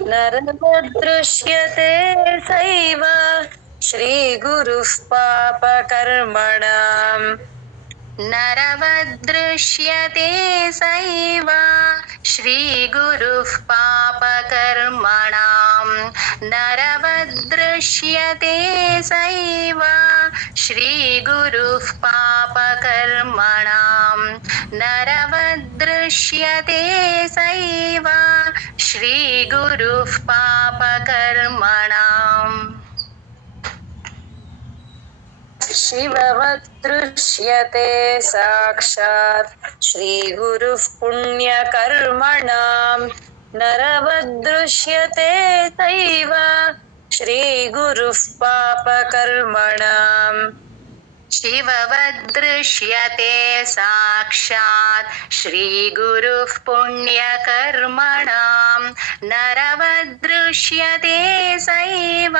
नरमदृश्यते सैव श्रीगुरुः पापकर्मणाम् नरवदृश्यते सैव श्रीगुरुः पापकर्मणाम् नरवदृश्यते सैव श्रीगुरुः पापकर्मणाम् नरवदृश्यते सैव श्रीगुरुः पापकर्मणाम् शिववदृश्यते साक्षात् श्रीगुरुः पुण्यकर्मणाम् नरवदृश्यते सैव श्रीगुरुः पापकर्मणाम् शिववदृश्यते साक्षात् श्रीगुरुः पुण्यकर्मणाम् नरवदृश्यते सैव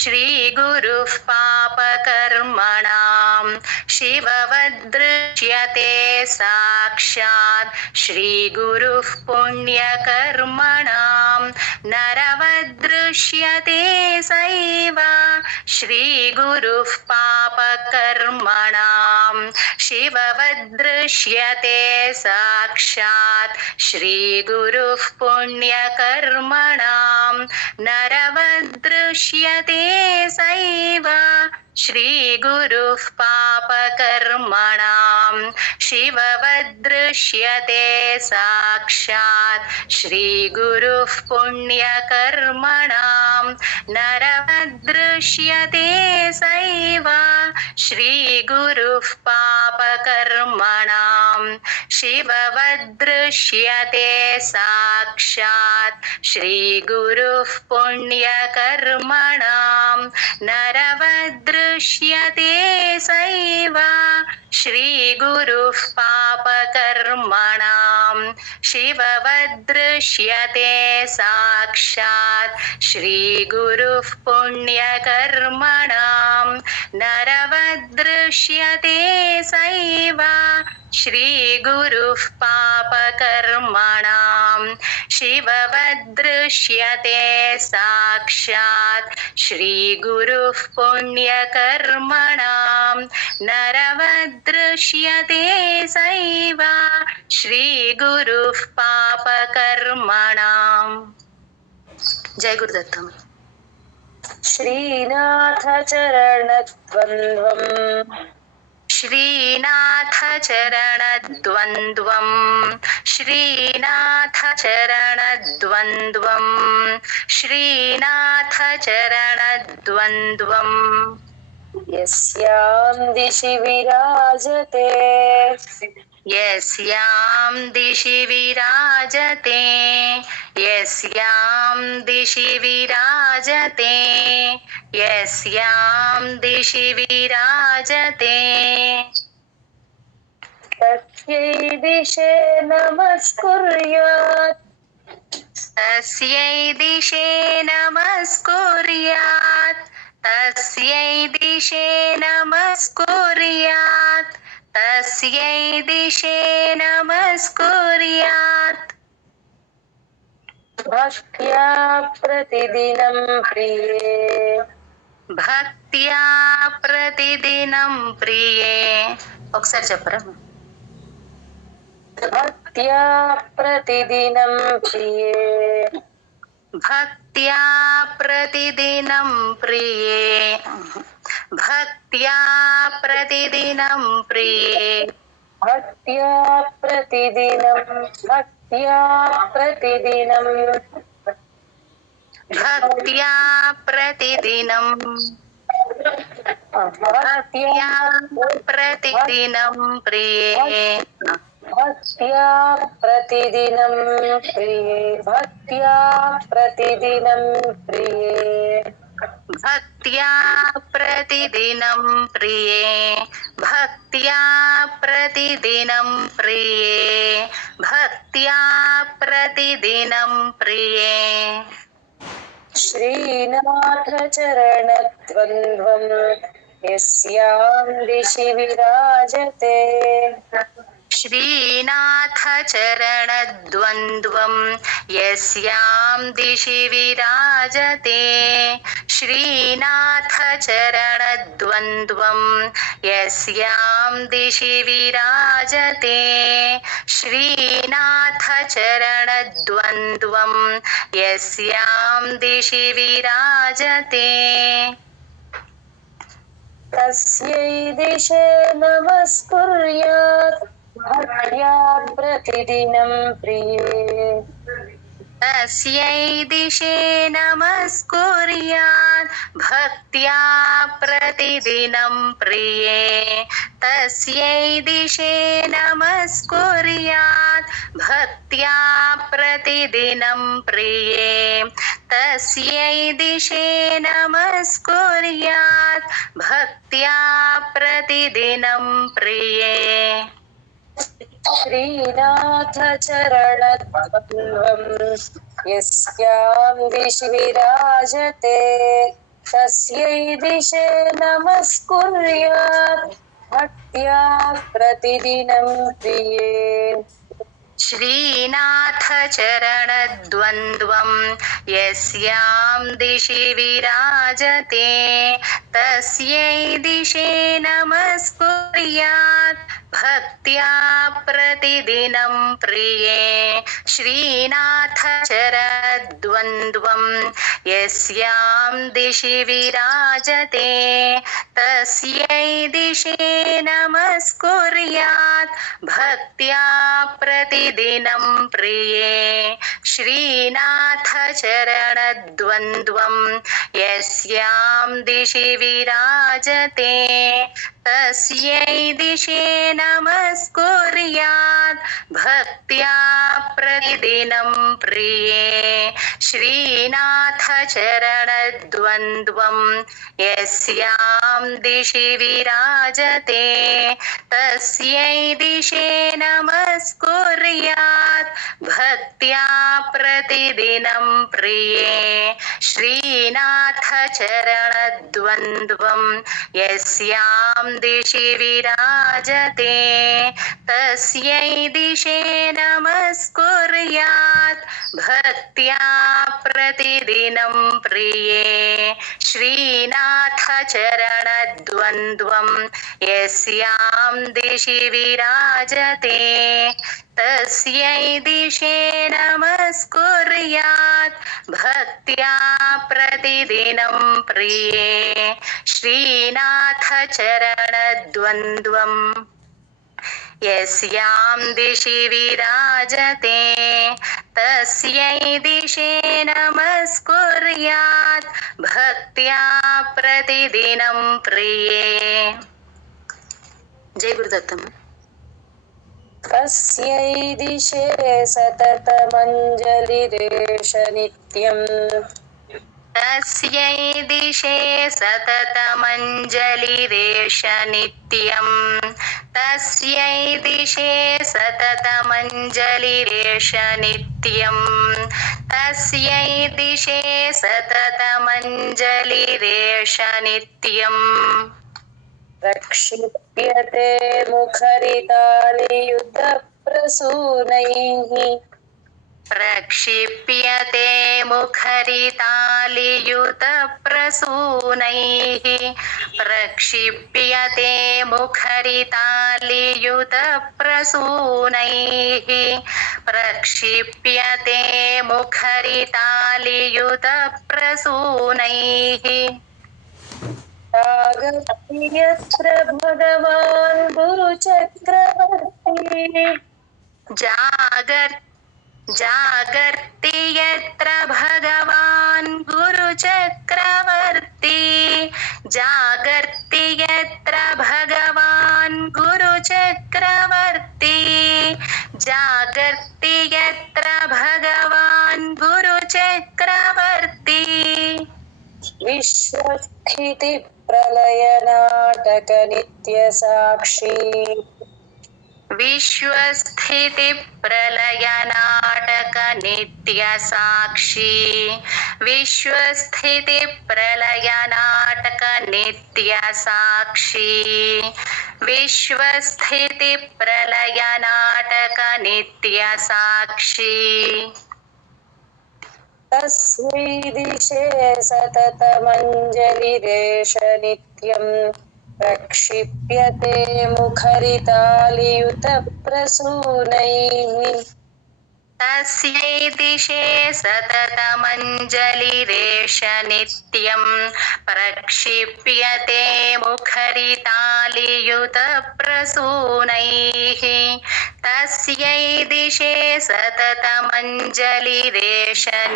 श्रीगुरुः पापकर्मणाम् शिववदृश्यते साक्षात् श्रीगुरुः पुण्यकर्मणाम् नरवदृश्यते सैव श्रीगुरुः पापकर्मणाम् शिववदृश्यते साक्षात् श्रीगुरुः पुण्यकर्मणाम् नरवदृश्यते सैव श्रीगुरुः पापकर्मणाम् शिववदृश्यते साक्षात् श्रीगुरुः पुण्यकर्मणाम् नरवदृश्यते सैव श्रीगुरुः पापकर्मणाम् शिववदृश्यते साक्षात् श्रीगुरुः पुण्यकर्मणाम् नरवदृश्यते सैव श्रीगुरुः पापकर्मणाम् शिववदृश्यते साक्षात् श्रीगुरुः पुण्यकर्मणाम् नरवदृश्यते सैव श्रीगुरुः पापकर्मणाम् शिववदृश्यते साक्षात् श्रीगुरुः पुण्यकर्मणाम् नरवदृश्यते सैव श्रीगुरुः पापकर्मणाम्। जय गुरुदत्त। श्रीनाथ चरणद्वन्द्वम् श्रीनाथ चरणद्वन्द्वम् श्रीनाथ चरणद्वन्द्वम् श्रीनाथ चरणद्वन्द्वम् यस्यां दिशि विराजते यस्यां दिशि विराजते यस्यां दिशि विराजते यस्यां दिशि विराजते तस्यै दिशे नमस्कुर्यात् तस्यै दिशे नमस्कुर्यात् तस्यै दिशे नमस्कुर्यात् तस्यै दिशे नमस्कुर्यात् भक्त्या प्रतिदिनं प्रिये भक्त्या प्रतिदिनं प्रिये ఒకసారి చెప్పరా भक्त्या प्रतिदिनं प्रिये भक्त्या प्रतिदिनं प्रिये भक्त्या प्रतिदिनं प्रिये भक्त्या प्रतिदिनं भक्त्या प्रतिदिनं भक्त्या प्रतिदिनं भक्त्या प्रतिदिनं प्रिये भक्त्या प्रतिदिनं प्रिये भक्त्या प्रतिदिनं प्रिये भक्त्या प्रतिदिनं प्रिये भक्त्या प्रतिदिनं प्रिये भक्त्या प्रतिदिनं प्रिये श्रीनाथ चरणद्वन्द्वम् यस्यां दिशि विराजते श्रीनाथ चरणद्वन्द्वं यस्यां दिशि विराजते श्रीनाथ चरणद्वन्द्वं यस्यां दिशि विराजते श्रीनाथ चरणद्वन्द्वं यस्यां दिशि विराजते तस्यै दिशे नमस्कुर्यात् भक्त्या प्रतिदिनं प्रिये तस्यै दिशे नमस्कुर्यात् भक्त्या प्रतिदिनं प्रिये तस्यै दिशे नमस्कुर्यात् भक्त्या प्रतिदिनं प्रिये तस्यै दिशे नमस्कुर्यात् भक्त्या प्रतिदिनं प्रिये श्रीनाथ चरणद्वन्द्वं यस्यां दिशि विराजते तस्यै दिशे नमस्कुर्यात् भक्त्या प्रतिदिनं प्रिये श्रीनाथ चरणद्वन्द्वं यस्यां दिशि विराजते तस्यै दिशे नमस्कुर्यात् भक्त्या प्रतिदिनं प्रिये श्रीनाथ चरणद्वन्द्वं यस्यां दिशि विराजते तस्यै दिशे नमस्कुर्यात् भक्त्या प्रतिदिनं प्रिये श्रीनाथ चरणद्वन्द्वं यस्यां दिशि विराजते तस्यै दिशे नमस्कुर्यात् भक्त्या प्रतिदिनं प्रिये श्रीनाथ चरणद्वन्द्वं यस्यां दिशि विराजते तस्यै दिशे नमस्कुर्यात् भक्त्या प्रतिदिनं प्रिये श्रीनाथ चरणद्वन्द्वं यस्यां दिशि विराजते तस्यै दिशे नमस्कुर्यात् भक्त्या प्रतिदिनं प्रिये श्रीनाथ चरणद्वन्द्वं यस्यां दिशि विराजते तस्यै दिशे नमस्कुर्यात् भक्त्या प्रतिदिनं प्रिये श्रीनाथ चरणद्वन्द्वं यस्यां दिशि विराजते तस्यै दिशे नमस्कुर्यात् भक्त्या प्रतिदिनं प्रिये जय गुरुदत्तम तस्यै दिशे सततमञ्जलिरेष नित्यम् तस्यै दिशे सततमञ्जलिरेष नित्यम् तस्यै दिशे सततमञ्जलिरेष नित्यम् तस्यै दिशे सततमञ्जलिरेष नित्यम् प्रक्षिप्यते मुखरितालियुतप्रसूनैः प्रक्षिप्यते मुखरितालियुतप्रसूनैः प्रक्षिप्यते मुखरितालियुतप्रसूनैः प्रक्षिप्यते मुखरितालियुतप्रसूनैः जागर्ति यत्र भगवान् गुरुचक्रवर्ती जागर्ति यत्र भगवान् गुरुचक्रवर्ती जागर्ति यत्र भगवान् गुरुचक्रवर्ती जागर्ति यत्र भगवान् गुरुचक्रवर्ती विश्वस्थिति प्रलयनाटक नित्यसाक्षी विश्वस्थिति प्रलयनाटक नित्यसाक्षी विश्वस्थितिप्रलयनाटक नित्यसाक्षी विश्वस्थितिप्रलयनाटक नित्यसाक्षी तस्मै दिशे सततमञ्जलिरेष नित्यम् प्रक्षिप्यते मुखरितालियुतप्रसूनैः तस्यै दिशे सततमञ्जलिरेष नित्यम् प्रक्षिप्यते मुखरितालियुतप्रसूनैः तस्यै दिशे सततमञ्जलिरेष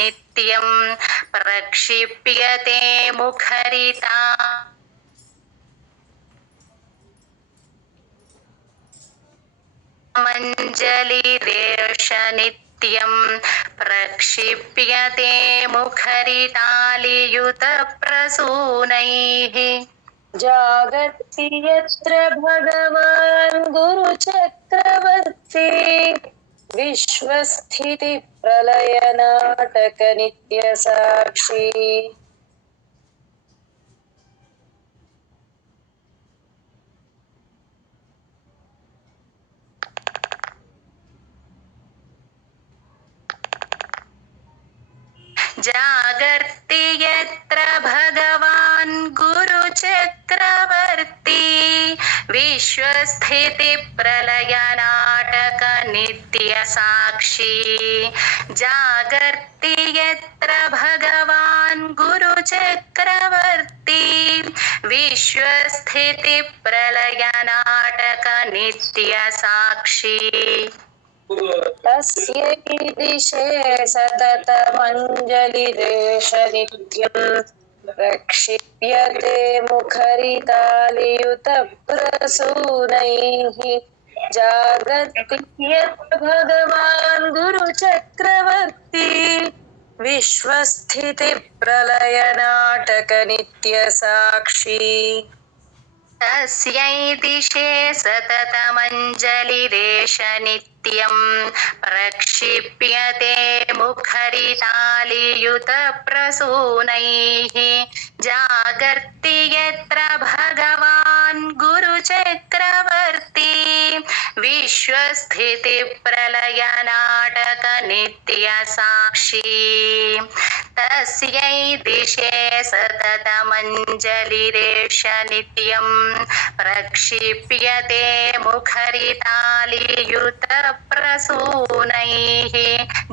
नित्यम् प्रक्षिप्यते मुखरिता मञ्जलिरेष नित्यम् प्रक्षिप्यते मुखरितालियुतप्रसूनैः जागर्ति यत्र भगवान् गुरुचक्रवर्ती विश्वस्थितिप्रलयनाटक नित्यसाक्षी जागर्ति यत्र भगवान् गुरुचक्रवर्ती विश्वस्थितिप्रलयनाटक नित्यसाक्षी जागर्ति यत्र भगवान् गुरुचक्रवर्ती विश्वस्थितिप्रलयनाटक नित्यसाक्षी तस्यै दिशे सततमञ्जलिरेष नित्यम् प्रक्षिप्यते मुखरितालियुतप्रसूनैः जागर्ति यत्र भगवान् गुरुचक्रवर्ती विश्वस्थितिप्रलयनाटक नित्यसाक्षी तस्यै दिशे सततमञ्जलिरेष नित्यम् प्रक्षिप्यते मुखरितालियुतप्रसूनैः जागर्ति यत्र भगवान् गुरुचक्रवर्ती विश्वस्थितिप्रलयनाटक नित्यसाक्षी तस्यै दिशे सततमञ्जलिरेष नित्यम् प्रक्षिप्यते मुखरितालियुतप्रसूनैः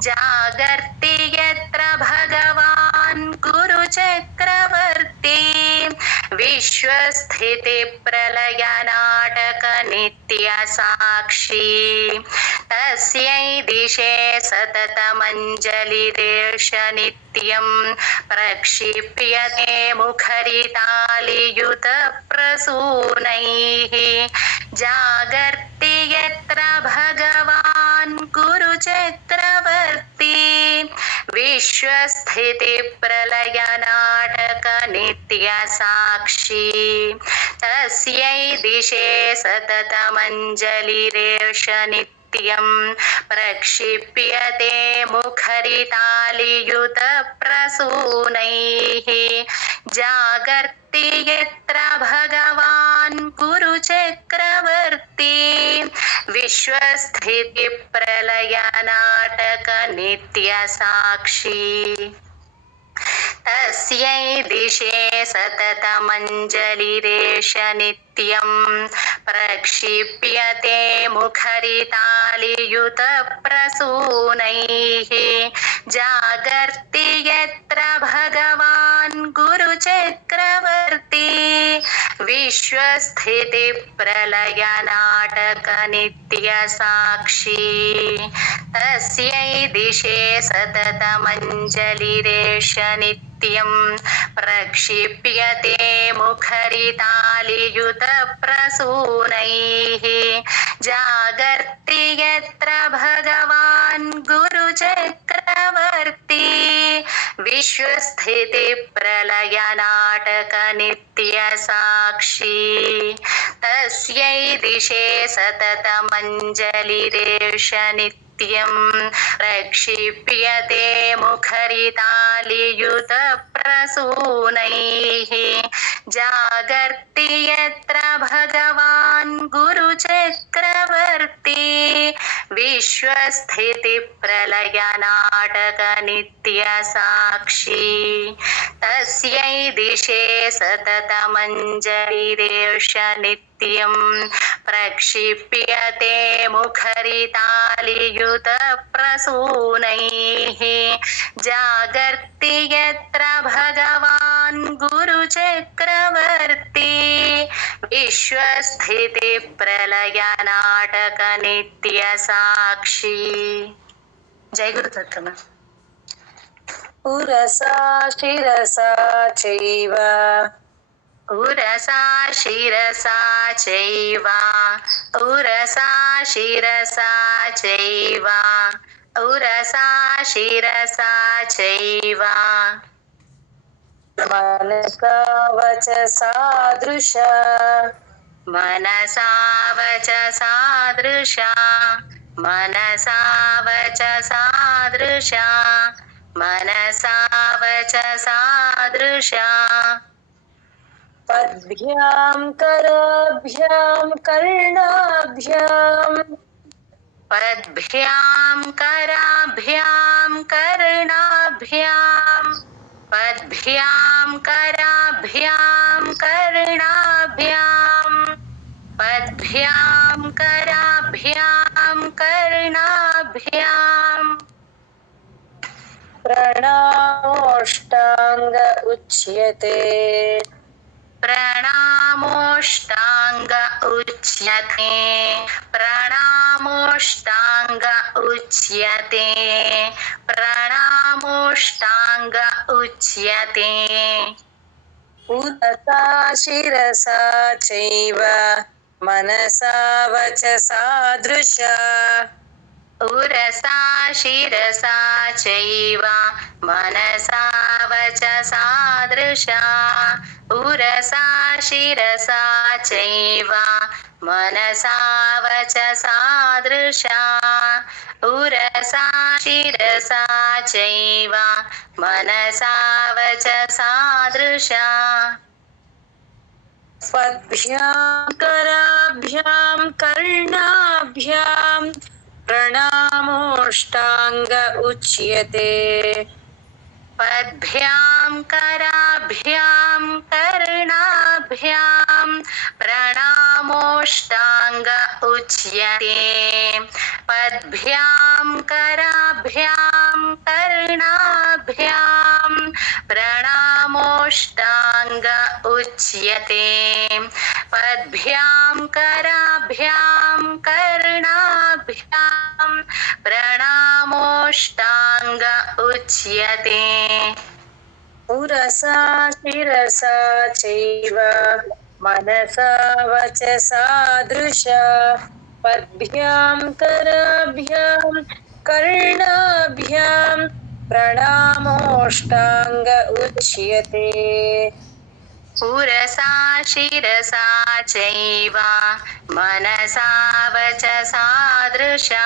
जागर्ति यत्र भगवान् गुरुचक्रवर्ती विश्वस्थितिप्रलयनाटक नित्यसाक्षी तस्यै दिशे सततमञ्जलिरेष नित्यम् प्रक्षिप्यते मुखरितालियुतप्रसूनैः जागर्ति यत्र भगवान् गुरुचक्रवर्ती विश्वस्थितिप्रलयनाटक नित्यसाक्षी तस्यै दिशे सततमञ्जलिरेष नित्यम् प्रक्षिप्यते मुखरितालियुतप्रसूनैः जागर्ति यत्र भगवान् गुरुचक्रवर्ती विश्वस्थितिप्रलयनाटक नित्यसाक्षी तस्यै दिशे सततमञ्जलिरेष नित्यम् प्रक्षिप्यते मुखरितालियुतप्रसूनैः जागर्ति यत्र भगवान् गुरुचक्रवर्ती विश्वस्थितिप्रलयनाटक नित्यसाक्षी तस्यै दिशे सततमञ्जलिरेष नित्यम् प्रक्षिप्यते मुखरितालियुतप्रसूनैः जागर्ति यत्र भगवान् गुरुचक्रवर्ती विश्वस्थितिप्रलयनाटक नित्यसाक्षी तस्यै दिशे सततमञ्जलिरेष नित्यम् नित्यं प्रक्षिप्यते मुखरितालियुतप्रसूनैः जागर्ति यत्र भगवान् गुरुचक्रवर्ती विश्वस्थितिप्रलयनाटकनित्यसाक्षी तस्यै दिशे सततमञ्जरिरेष नित्यं प्रक्षिप्यते मुखरितालियुतप्रसूनैः जागर्ति यत्र भगवान् गुरुचक्रवर्ती विश्वस्थितिप्रलयनाटकनित्यसाक्षी। जय गुरुदत्तम। उरसा शिरसा चैव उरसा शिरसा चैव उरसा शिरसा चैव उरसा शिरसा चैव मनसा वचसा दृश मनसा वचसा दृशा मनसा वचसा दृशा मनसा वचसा दृशा पद्भ्यां कराभ्यां कर्णाभ्यां पद्भ्यां कराभ्यां कर्णाभ्यां पद्भ्यां कराभ्यां कर्णाभ्यां पद्भ्यां कराभ्यां कर्णाभ्यां प्रणामोष्टांग उच्यते प्रणामोष्टांग उच्यते प्रणामोष्टांग उच्यते प्रणामोष्टांग उच्यते उरसा शिरसा चैव मनसा वचसा दृश उरसा शिरसा चैव मनसा वचसा दृशा उरसा शिरसा चैव मनसा वचसा दृशा उरसा शिरसा चैव मनसा वचसा दृशा पद्भ्यां कराभ्यां कर्णाभ्यां प्रणामोष्टांग उच्यते पद्भ्यां कराभ्यां कर्णाभ्यां प्रणामोष्टांग उच्यते पद्भ्यां कराभ्यां कर्णाभ्यां प्रणामोष्टांग उच्यते पद्भ्यां कराभ्यां कर्णाभ्यां प्रणामोष्टांग उच्यते उरसा शिरसा चैव मनसा वचसा दृश पद्भ्यां कराभ्यां कर्णाभ्यां प्रणामोष्टांग उच्यते उरसा शिरसा चैव मनसा वचसा दृशा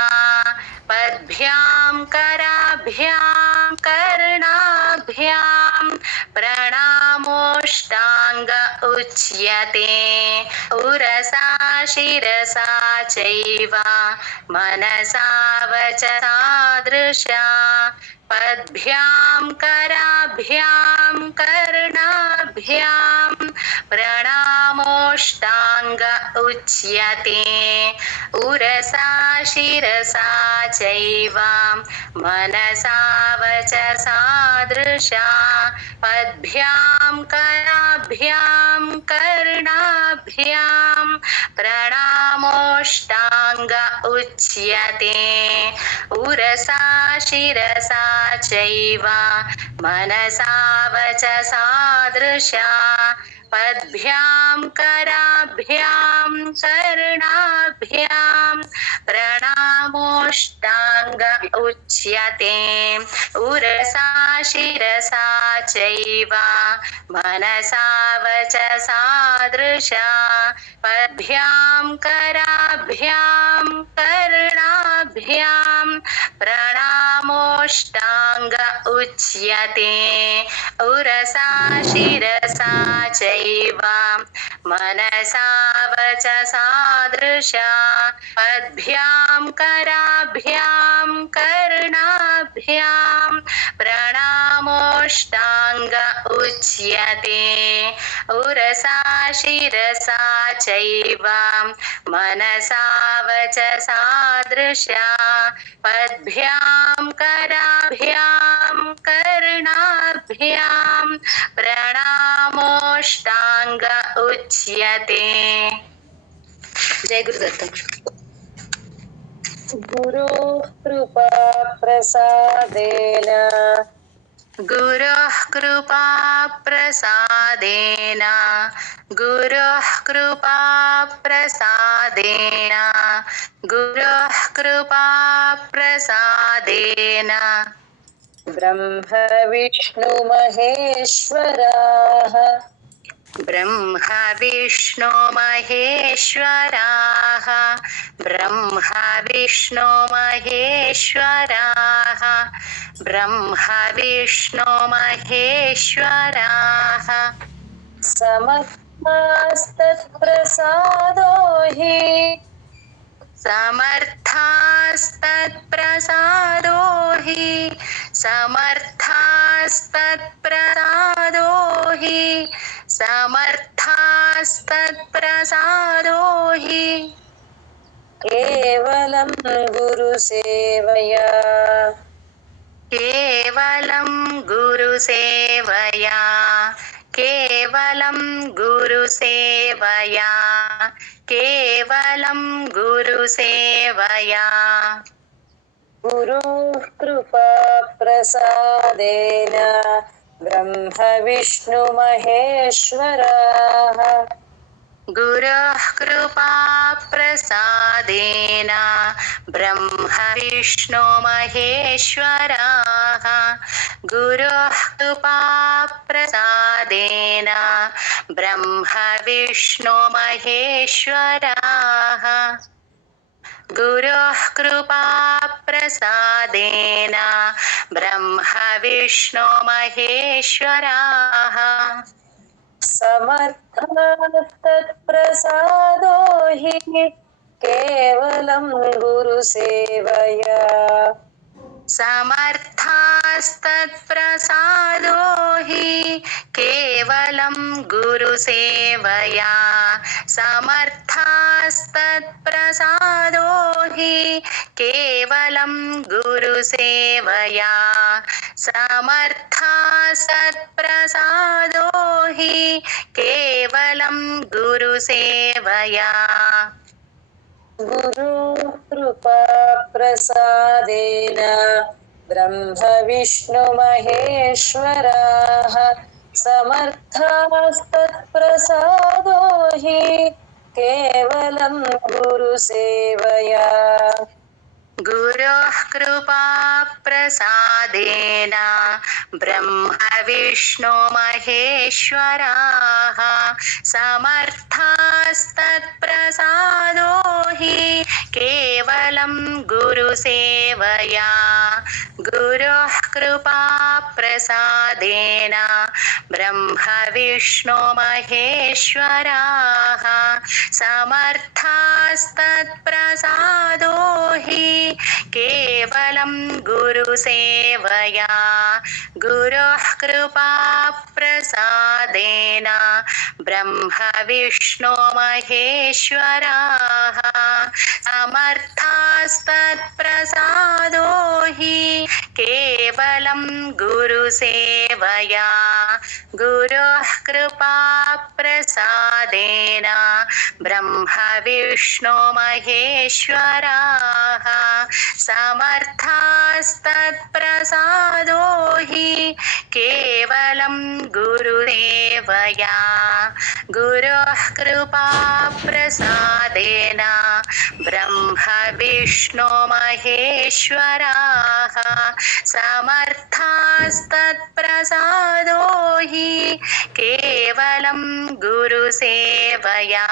पद्भ्यां कराभ्यां कर्णाभ्यां प्रणामोष्टांग उच्यते उरसा शिरसा चैव मनसा वचसा दृशा पद्भ्यां कराभ्यां कर्णाभ्यां प्रणामोष्टांग उच्यते उरसा शिरसा चैव मनसा वचसा दृशा पद्भ्यां कराभ्यां कर्णाभ्यां प्रणामोष्टांग उच्यते उरसा शिरसा चैव मनसा वचसा दृशा पद्भ्यां कराभ्यां कर्णाभ्यां प्रणामोष्टांग उच्यते उरसा शिरसा चैव मनसा वचसा दृशा पद्भ्यां कराभ्यां कर्णाभ्यां प्रणामोष्टाङ्ग उच्यते उरसा शिरसा चैव मनसा वचसा दृशा पद्भ्यां कराभ्यां कर्णाभ्यां प्रणामोष्टाङ्ग उच्यते उरसा शिरसा चैव मनसा वचसा दृशा पद्भ्यां कराभ्यां कर्णाभ्यां प्रणामोष्टाङ्ग उच्यते। जय गुरुदत्त। गुरु कृपा प्रसादेन गुरुः कृपा प्रसादेन गुरुः कृपा प्रसादेन गुरुः कृपा प्रसादेन ब्रह्म विष्णु महेश्वराः ब्रह्म विष्णु महेश्वराः ब्रह्म विष्णु महेश्वराः ब्रह्म विष्णु महेश्वराः समर्थास्तत्प्रसादो हि समर्थास्तत्प्रसादो हि समर्थास्तत्प्रसादो हि समर्थास्तत्प्रसादो हि केवलं गुरुसेवया केवलं गुरुसेवया केवलं गुरुसेवया केवलं गुरुसेवया गुरुः कृपा प्रसादेन ब्रह्म विष्णु महेश्वराः गुरुः कृपा प्रसादेन ब्रह्म विष्णु महेश्वराः गुरुः कृपा प्रसादेन ब्रह्म विष्णु महेश्वराः गुरुः कृपा प्रसादेन ब्रह्म विष्णु महेश्वराः समर्थास्तत्प्रसादो हि केवलं गुरुसेवया समर्थास्तत्प्रसादो हि केवलं गुरुसेवया समर्थास्तत्प्रसादो हि केवलं गुरुसेवया समर्थास्तत्प्रसादो हि केवलं गुरुसेवया गुरुः कृपा प्रसादेन ब्रह्म विष्णु महेश्वराः समर्थास्तत्प्रसादो हि केवलं गुरुसेवया गुरुः कृपा प्रसादेन ब्रह्म विष्णु महेश्वराः समर्थास्तत्प्रसादो हि केवलं गुरुसेवया गुरुः कृपा प्रसादेन ब्रह्म विष्णु महेश्वराः समर्थास्तत्प्रसादो हि केवलं गुरुसेवया गुरुः कृपा प्रसादेन ब्रह्म विष्णु महेश्वराः समर्थास्तत्प्रसादो हि केवलं गुरुसेवया गुरुः कृपा प्रसादेन ब्रह्म विष्णु महेश्वराः समर्थास्तत्प्रसादो हि केवलं गुरुसेवया गुरुः कृपा प्रसादेन ब्रह्म विष्णु महेश्वराः समर्थास्तत्प्रसादो हि केवलं गुरुसेवया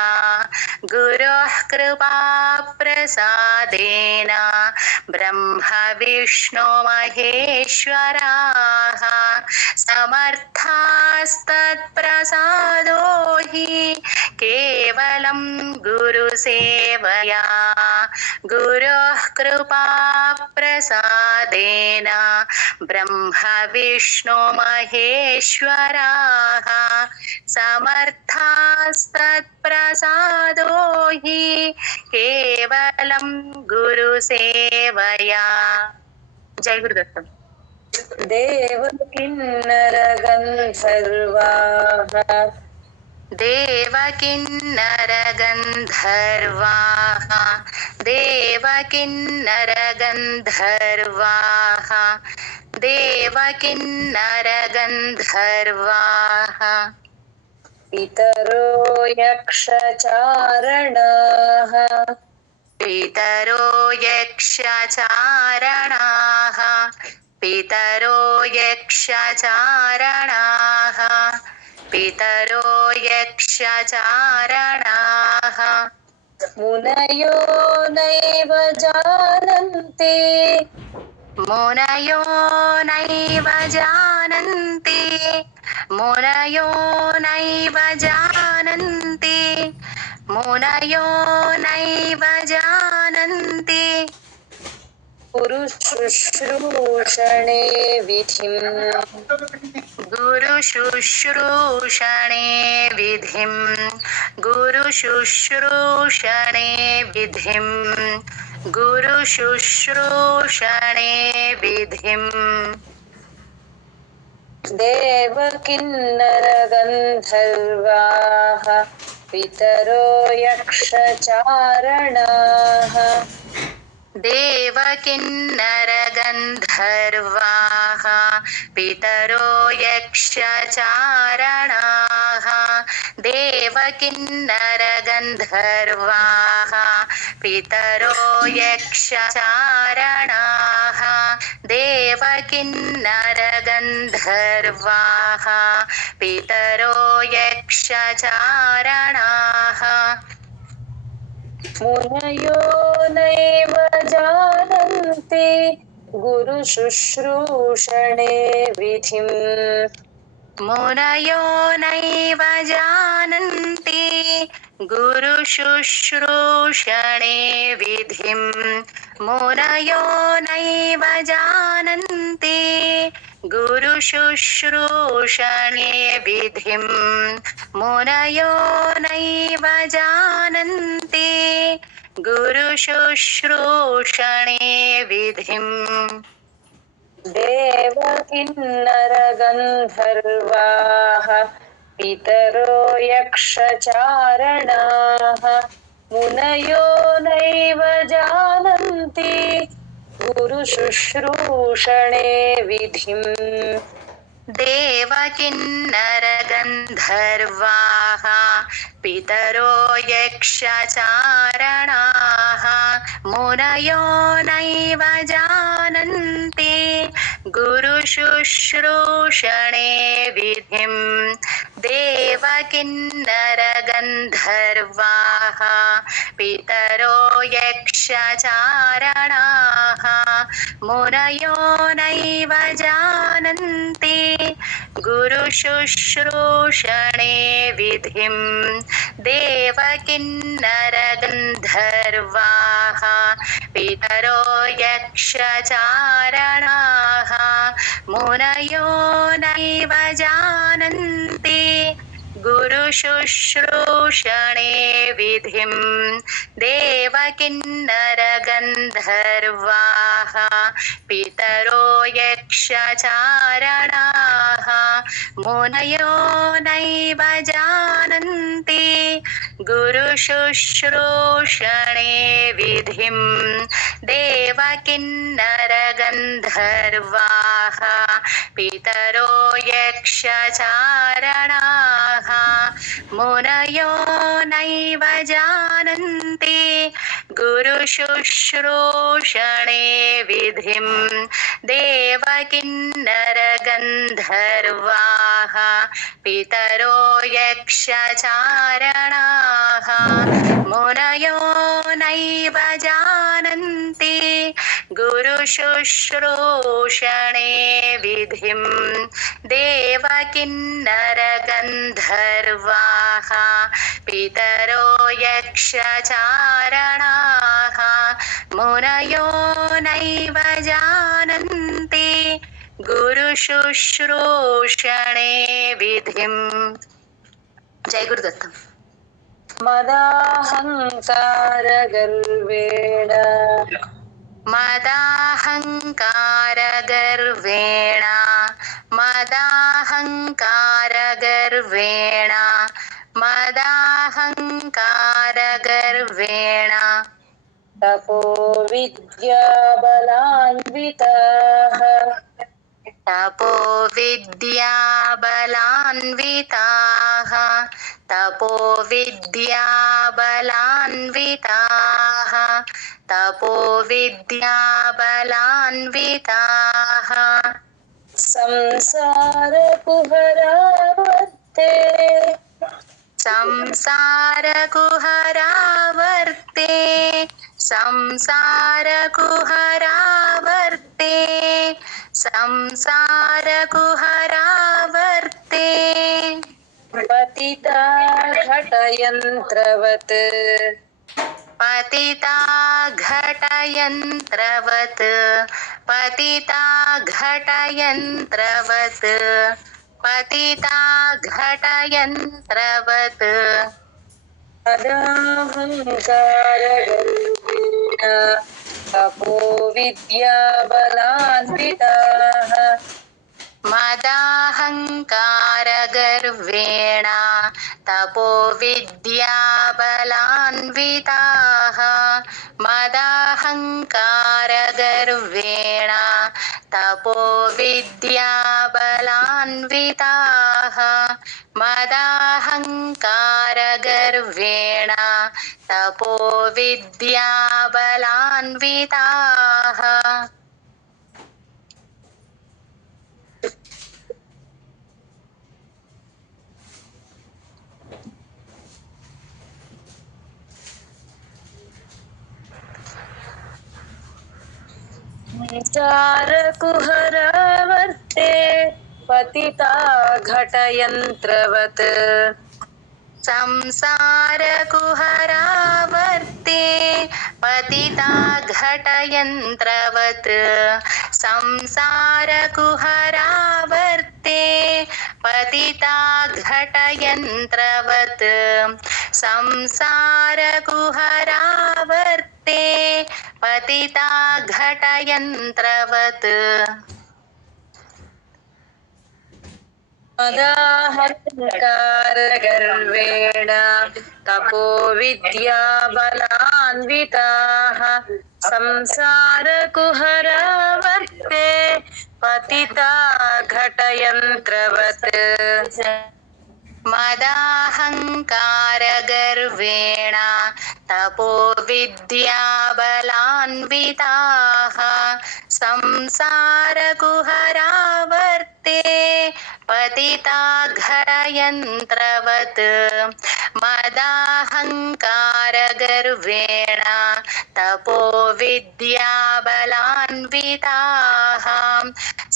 गुरुः कृपा प्रसादेन ब्रह्म विष्णु महेश्वराः समर्थास्तत्प्रसादो हि केवलं गुरुसेवया गुरोः कृपा प्रसादेन ब्रह्म विष्णु महेश्वराः समर्थास्तत्प्रसादो हि केवलं गुरुसेवया। जय गुरुदत्त। देवकिन्नरगन्धर्वाः देवकिन्नरगन्धर्वाः देवकिन्नरगन्धर्वाः देवकिन्नरगन्धर्वाः पितरो यक्षचारणाः पितरो यक्षचारणाः पितरो यक्षचारणाः पितरो यक्षचारणाः मुनयो नैव जानन्ति मुनयो नैव जानन्ति मुनयो नैव जानन्ति मुनयो नैव जानन्ति गुरुशुश्रूषणे विधिम् गुरुशुश्रूषणे विधिं गुरुशुश्रूषणे विधिं गुरुशुश्रूषणे विधिम् देवकिन्नरगन्धर्वाः पितरो यक्षचारणाः देवकिन्नरगन्धर्वाः पितरो यक्षचारणाः देवकिन्नरगन्धर्वाः पितरो यक्षचारणाः देवकिन्नरगन्धर्वाः पितरो यक्षचारणाः मुनयो नैव जानन्ति गुरुशुश्रूषणे विधिम् मुनयो नैव जानन्ति गुरुशुश्रूषणे विधिं मुनयो नैव जानन्ति गुरुशुश्रूषणे विधिं मुनयो नैव जानन्ति गुरुशुश्रूषणे विधिम् देवकिन्नरगन्धर्वाः पितरो यक्षचारणाः मुनयो नैव जानन्ति गुरुशुश्रूषणे विधिम् देवकिन्नरगन्धर्वाः पितरो यक्षचारणाः मुनयो नैव जानन्ति गुरुशुश्रूषणे विधिं देवकिन्नरगन्धर्वाः पितरो यक्षचारणाः मुनयो नैव जानन्ति गुरुशुश्रूषणे विधिं देवकिन्नरगन्धर्वाः पितरो यक्षचारणाः मुनयो नैव जानन्ति गुरुशुश्रूषणे विधिं देवकिन्नरगन्धर्वाः पितरो यक्षचारणाः मुनयो नैव जानन्ति गुरुशुश्रूषणे विधिं देवकिन्नरगन्धर्वाः पितरो यक्षचारणाः मुनयो नैव जानन्ति गुरुशुश्रूषणे विधिं देवकिन्नरगन्धर्वाः पितरो यक्षचारणाः मुनयो नैव जानन्ति गुरुशुश्रूषणे विधिं देवकिन्नरगन्धर्वाः पितरो यक्षचारणाः मुनयो नैव जानन्ति गुरुशुश्रूषणे विधिं। जय गुरुदत्त। मदाहङ्कारगर्वेण मदाहङ्कारगर्वेण मदाहङ्कारगर्वेण मदाहङ्कारगर्वेण तपोविद्याबलान्विताः तपोविद्याबलान्विताः तपोविद्याबलान्विताः तपोविद्याबलान्विताः संसारकुहरावर्ते संसारकुहरावर्ते संसारकुहरावर्ते संसारकुहरावर्ते पतिता घटयन्त्रवत् पतिता घटयन्त्रवत् पतिता घटयन्त्रवत् पतिता घटयन्त्रवत् मदाहङ्कारगर्वेण तपोविद्याबलान्विताः मदाहङ्कारगर्वेण तपोविद्याबलान्विताः मदाहङ्कारगर्वेण तपोविद्याबलान्विताः मदाहङ्कारगर्वेण तपोविद्याबलान्विताः। संसारकुहरावर्ते पतिता घटयन्त्रवत् संसारकुहरावर्ते पतिता घटयन्त्रवत् संसारकुहरावर्ते पतिता घटयन्त्रवत् संसारकुहरावर्ते पतिता घटयन्त्रवत् मदाहङ्कारगर्वेण तपोविद्याबलान्विताः संसारकुहरावर्ते पतिता घटयन्त्रवत् मदाहङ्कारगर्वेण तपोविद्याबलान्विताः संसारकुहरावर्ते पतिता घटयन्त्रवत् मदाहङ्कारगर्वेण तपोविद्याबलान्विताः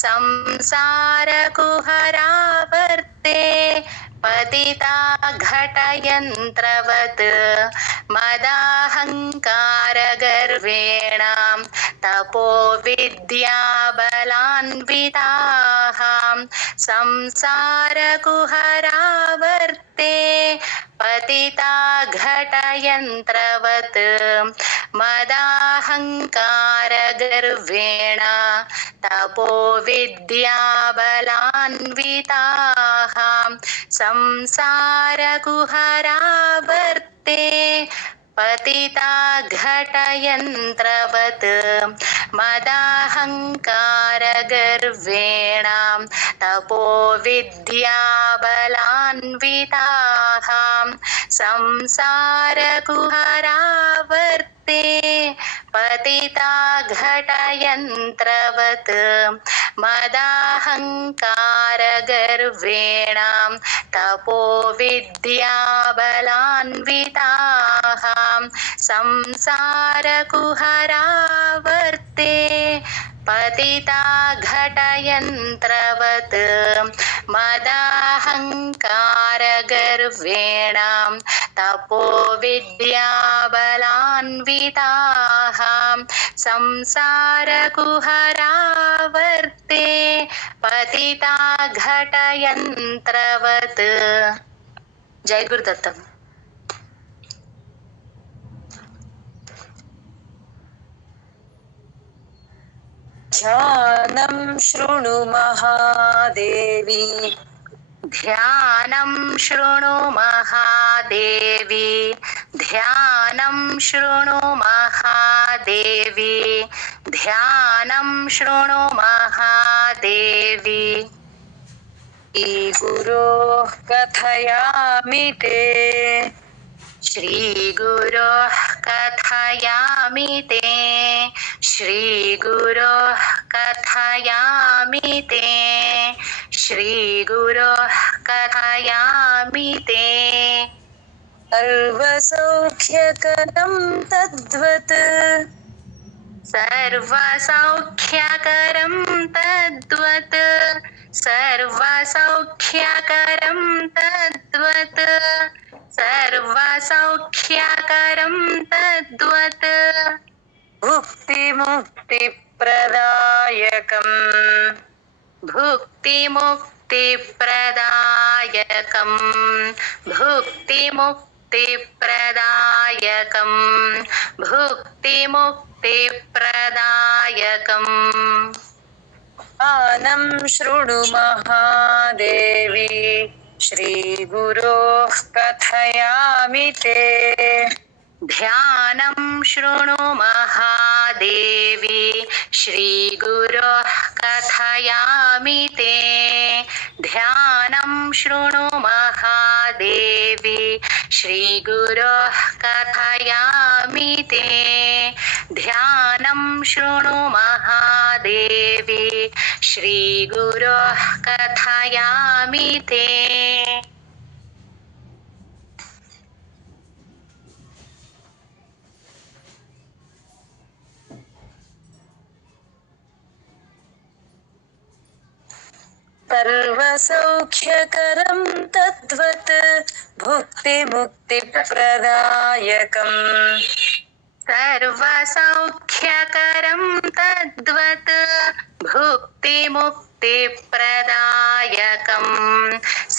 संसारकुहरावर्ते पतिता घटयन्त्रवत् मदाहङ्कारगर्वेण तपोविद्याबलान्विताः संसारकुहरावर्ते पतिता घटयन्त्रवत् मदाहङ्कारगर्वेण तपोविद्याबलान्विताः संसारकुहरावर्ते पतिता घटयन्त्रवत् मदाहङ्कारगर्वेण तपोविद्याबलान्विताः संसारकुहरावर्ते पतिता घटयन्त्रवत् मदाहङ्कारगर्वेण तपोविद्याबलान्विताः संसारकुहरावर्ते पतिता घटयन्त्रवत् मदाहङ्कारगर्वेण तपोविद्याबलान्विताः संसारकुहरावर्ते पतिता घटयन्त्रवत्। जय गुरुदत्त। ध्यानं शृणु महादेवी ध्यानं शृणु महादेवी ध्यानं शृणु महादेवी ध्यानं शृणु महादेवी। गुरोः कथयामि ते श्रीगुरोः कथयामि ते श्रीगुरोः कथयामि ते श्रीगुरोः कथयामि ते। सर्वसौख्यकरं तद्वत् सर्वसौख्यकरं तद्वत् सर्वसौख्यकरं तद्वत् सर्वसौख्यकरं तद्वत् भुक्तिमुक्तिप्रदायकम् भुक्तिमुक्तिप्रदायकम् भुक्तिमुक्तिप्रदायकम् भुक्तिमुक्तिप्रदायकम्। ध्यानं शृणु महादेवी श्रीगुरोः कथयामि ते ध्यानं शृणु महादेवी श्रीगुरोः कथयामि ते ध्यानं शृणु महादेवी श्रीगुरोः कथयामि ते ध्यानं शृणु महादेवी श्रीगुरोः कथयामि ते। सर्वसौख्यकरं तद्वत् भुक्तिमुक्तिप्रदायकम् सर्वसौख्यकरं तद्वत् भुक्तिमुक्तिप्रदायकम्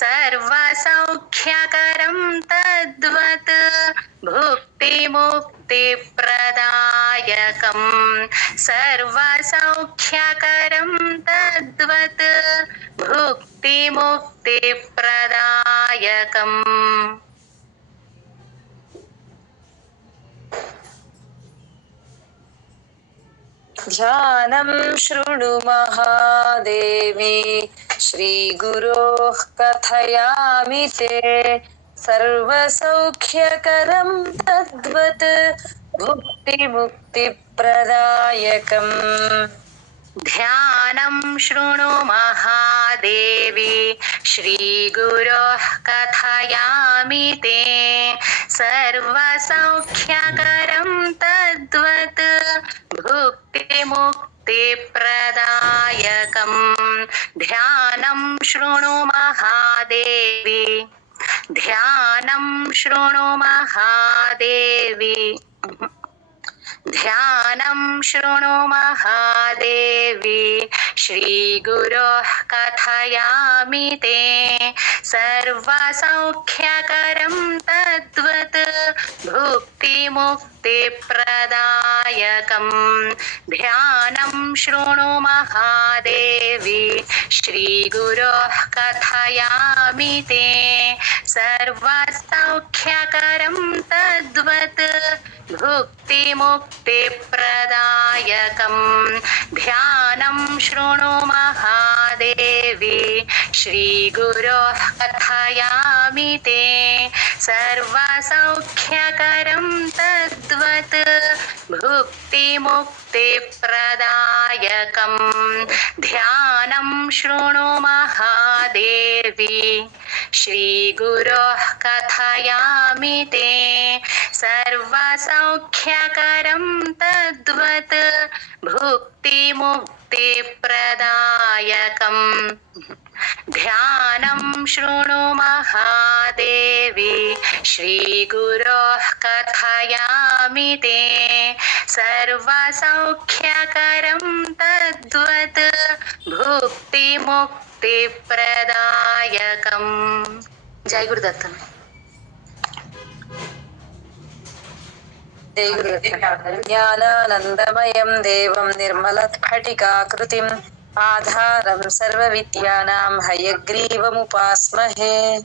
सर्वसौख्यकरं तद्वत् भुक्तिमुक्तिप्रदायकम् सर्वसौख्यकरं तद्वत् भुक्तिमुक्तिप्रदायकम्। ध्यानं शृणु महादेवी श्रीगुरोः कथयामि ते सर्वसौख्यकरं तद्वत् भुक्तिमुक्तिप्रदायकम् ध्यानं शृणु महादेवी श्रीगुरोः कथयामि ते सर्वसौख्यकरं तद्वत् भुक्तिमुक्तिप्रदायकम् ध्यानं शृणु महादेवी ध्यानं शृणु महादेवी ध्यानं शृणु महादेवी श्रीगुरोः कथयामि ते सर्वसौख्यकरं तद्वत् भुक्तिमुक्तिप्रदायकम् ध्यानं शृणु महादेवी श्रीगुरोः कथयामि ते सर्वसौख्यकरं तद्वत् भुक्तिमुक्तिप्रदायकं ध्यानं शृणु महादेवी श्रीगुरोः कथयामि ते सर्वसौख्यकरं तद्वत् भुक्तिमुक्तिप्रदायकं ध्यानं शृणु महादेवी श्रीगुरोः कथयामि ते सर्वसौख्यकरं तद्वत् भुक्तिमुक्तिप्रदायकं ध्यानं शृणु महादेवी श्रीगुरोः कथयामि ते सर्वसौख्यकरं तद्वत् भुक्तिमुक्तिप्रदायकम्। जय गुरुदत्त। जय गुरुदत्त। ज्ञानानन्दमयं देवं निर्मलस्फटिकाकृतिम् आधारं सर्वविद्यानां हयग्रीवमुपास्महे।